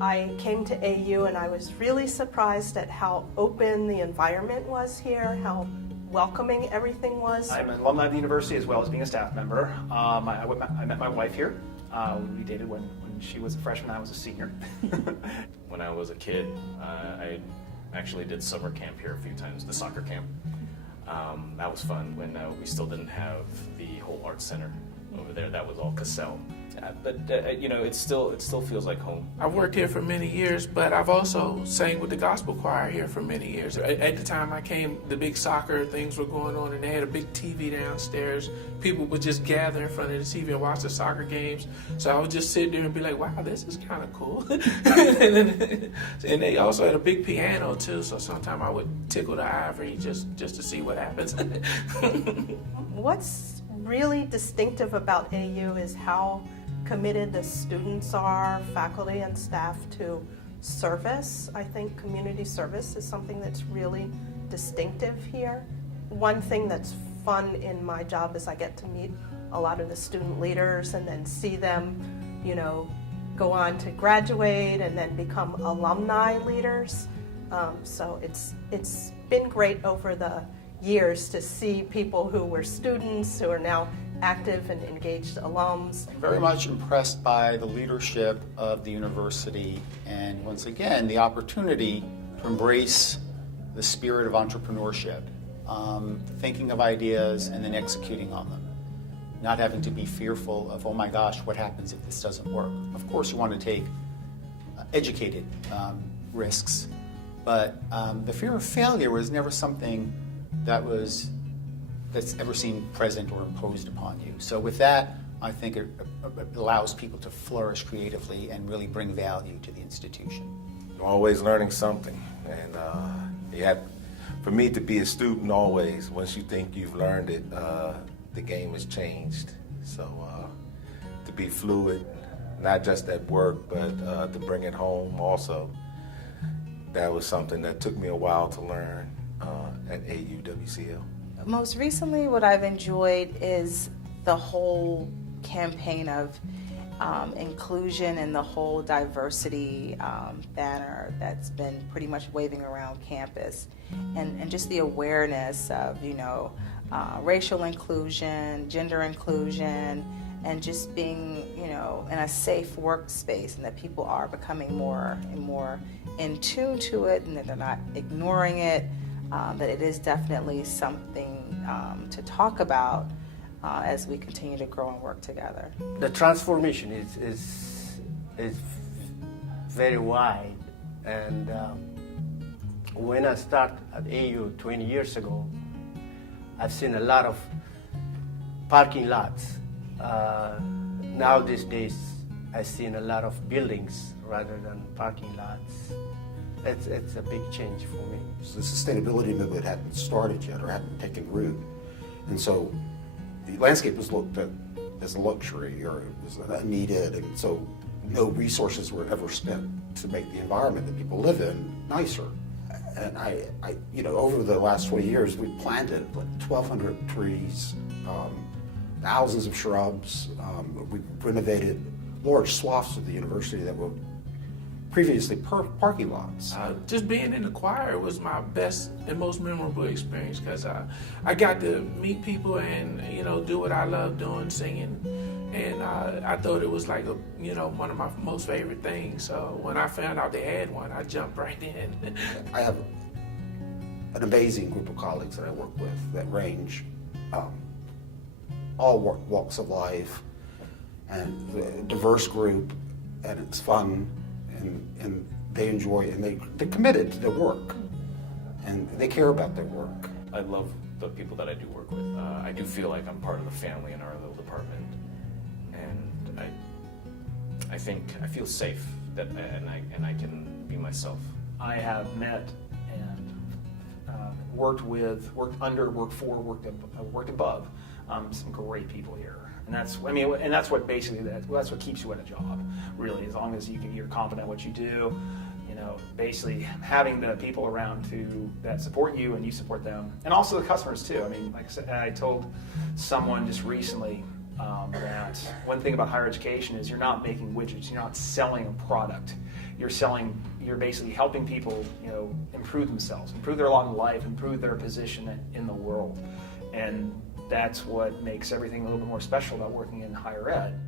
I came to AU and I was really surprised at how open the environment was here, how welcoming everything was. I'm an alumni of the university as well as being a staff member. I met my wife here. We dated when she was a freshman, I was a senior. When I was a kid, I actually did summer camp here a few times, the soccer camp. That was fun when we still didn't have the whole art center over there. That was all Cassell. But you know, it still feels like home. I've worked here for many years, but I've also sang with the gospel choir here for many years. At the time I came, the big soccer things were going on, and they had a big TV downstairs. People would just gather in front of the TV and watch the soccer games. So I would just sit there and be like, wow, this is kind of cool. And they also had a big piano too, so sometimes I would tickle the ivory just to see what happens. What's really distinctive about AU is how committed the students are, faculty and staff, to service. I think community service is something that's really distinctive here. One thing that's fun in my job is I get to meet a lot of the student leaders and then see them, you know, go on to graduate and then become alumni leaders. So it's been great over the years to see people who were students who are now active and engaged alums. Very much impressed by the leadership of the university, and once again the opportunity to embrace the spirit of entrepreneurship, thinking of ideas and then executing on them, not having to be fearful of, oh my gosh, what happens if this doesn't work. Of course you want to take educated risks, but the fear of failure was never something that's ever seen present or imposed upon you. So with that, I think it allows people to flourish creatively and really bring value to the institution. You're always learning something, and for me to be a student always, once you think you've learned it, the game has changed. So to be fluid, not just at work, but to bring it home also, that was something that took me a while to learn at AUWCL. Most recently, what I've enjoyed is the whole campaign of inclusion and the whole diversity banner that's been pretty much waving around campus, and just the awareness of, you know, racial inclusion, gender inclusion, and just being, you know, in a safe workspace, and that people are becoming more and more in tune to it, and that they're not ignoring it. That it is definitely something to talk about as we continue to grow and work together. The transformation is very wide, and when I started at AU 20 years ago, I've seen a lot of parking lots. Now these days, I've seen a lot of buildings rather than parking lots. It's a big change for me. The sustainability movement hadn't started yet or hadn't taken root. And so the landscape was looked at as a luxury, or it was unneeded, and so no resources were ever spent to make the environment that people live in nicer. And I you know, over the last 20 years, we planted like 1,200 trees, thousands of shrubs. We renovated large swaths of the university that were previously parking lots. Just being in the choir was my best and most memorable experience, because I got to meet people and, you know, do what I love doing, singing, and I thought it was like one of my most favorite things. So when I found out they had one, I jumped right in. I have an amazing group of colleagues that I work with that range all walks of life, and a diverse group, and it's fun. And they enjoy it, and they're committed to their work, and they care about their work. I love the people that I do work with. I do feel like I'm part of the family in our little department, and I think I feel safe and I can be myself. I have met and worked under, worked for, worked above some great people here. And that's what basically that's what keeps you at a job, really. As long as you're confident in what you do, you know, basically having the people around that support you and you support them, and also the customers too. I mean, like I said, I told someone just recently that one thing about higher education is you're not making widgets, you're not selling a product. you're basically helping people, improve themselves, improve their lot in life, improve their position in the world. And that's what makes everything a little bit more special about working in higher ed.